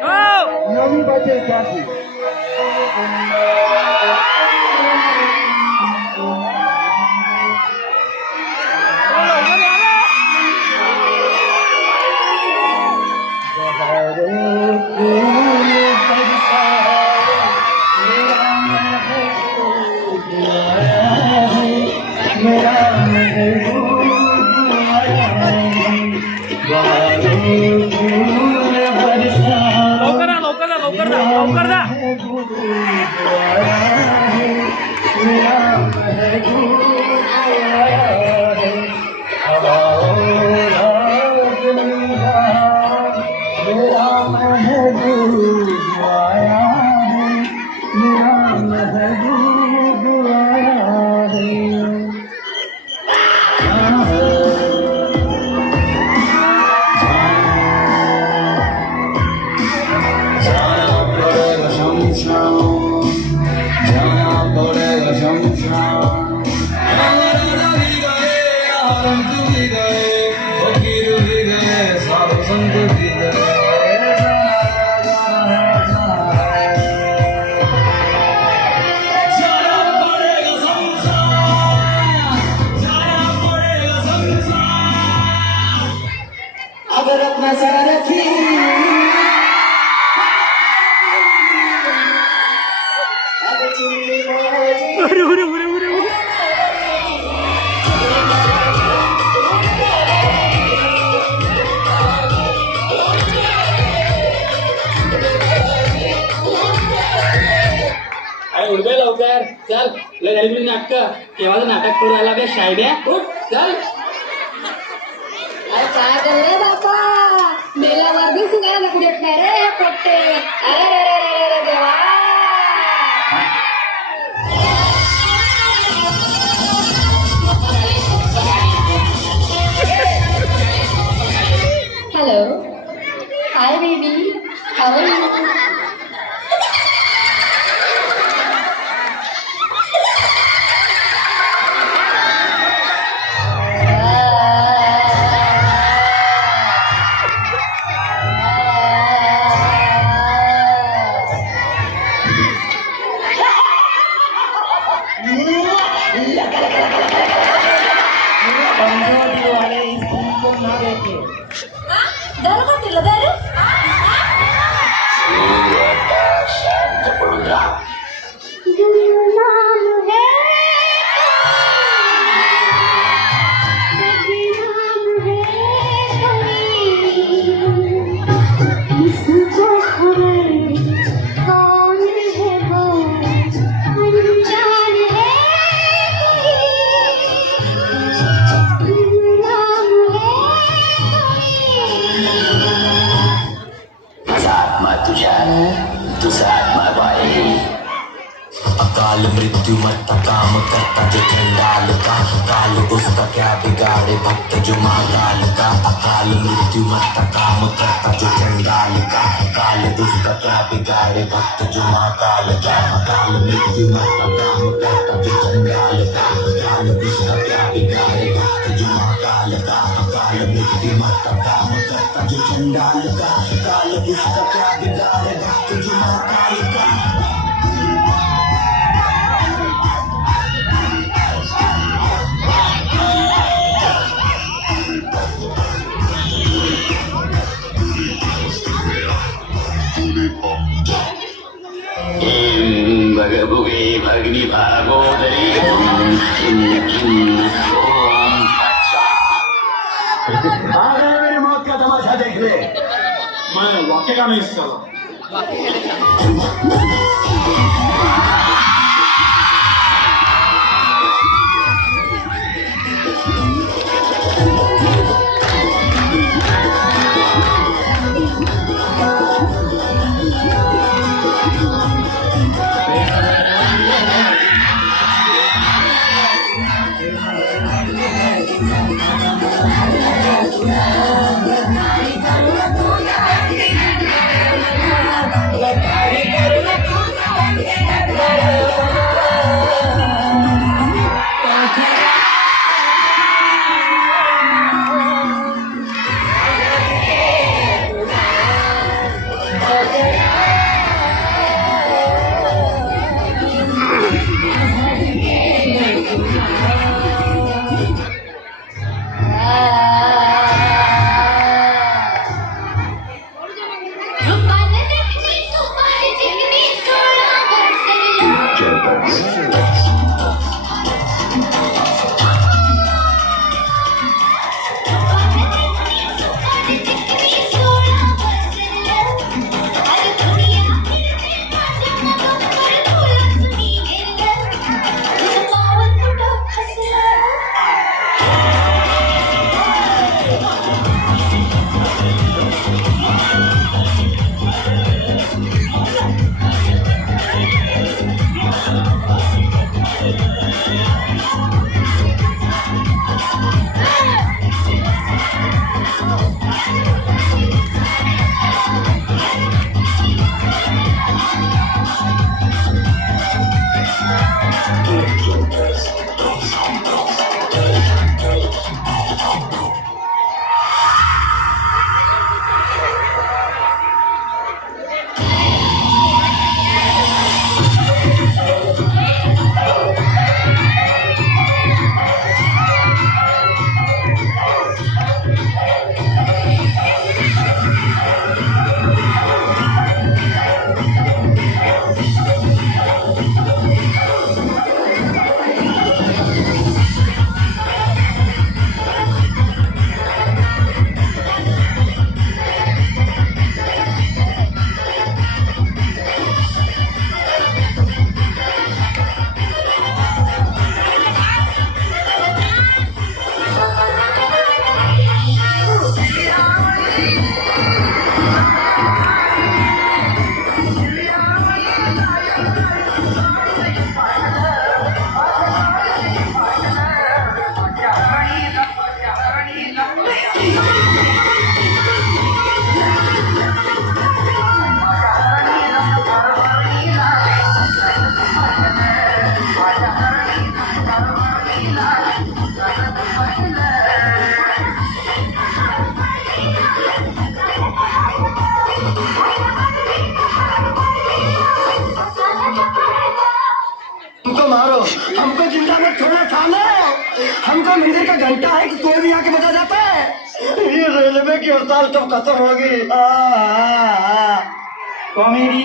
नवी बजे त्याची लवकर चल लय नाटक केव्हा नाटक करून आला बे शायड्या चल अरे काय करले बापा मेला वर्ग सुगायला कुठे नाही रे पोट्टे अरे अरे देवा hello hi baby how are you अकाल मृत्यु मत काम करता जो चंडाल का काल उसका क्या बिगाड़े भक्त जो महाकाल का अकाल मृत्यु मत काम करता जो चंडाल का काल उसका क्या बिगाड़े भक्त जो महाकाल का अकाल मृत्यु मत काम करता जो चंडाल का काल उसका क्या बिगाड़े भक्त जो महाकाल का अकाल मृत्यु मत काम करता जो चंडाल का काल उसका क्या बिगाड़े भक्त जो महाकाल का भगभुगे भगनी भागोदरी मेरी मौत का तमाशा देख ले मैं वाक्य का नहीं चला Let हमको मारो, हमको जिंदा मत छोड़ना साले। हमको मंदिर का घंटा है कि कोई भी आके बजा जाता है। ये रेलवे की हड़ताल कब खत्म होगी? कॉमेडी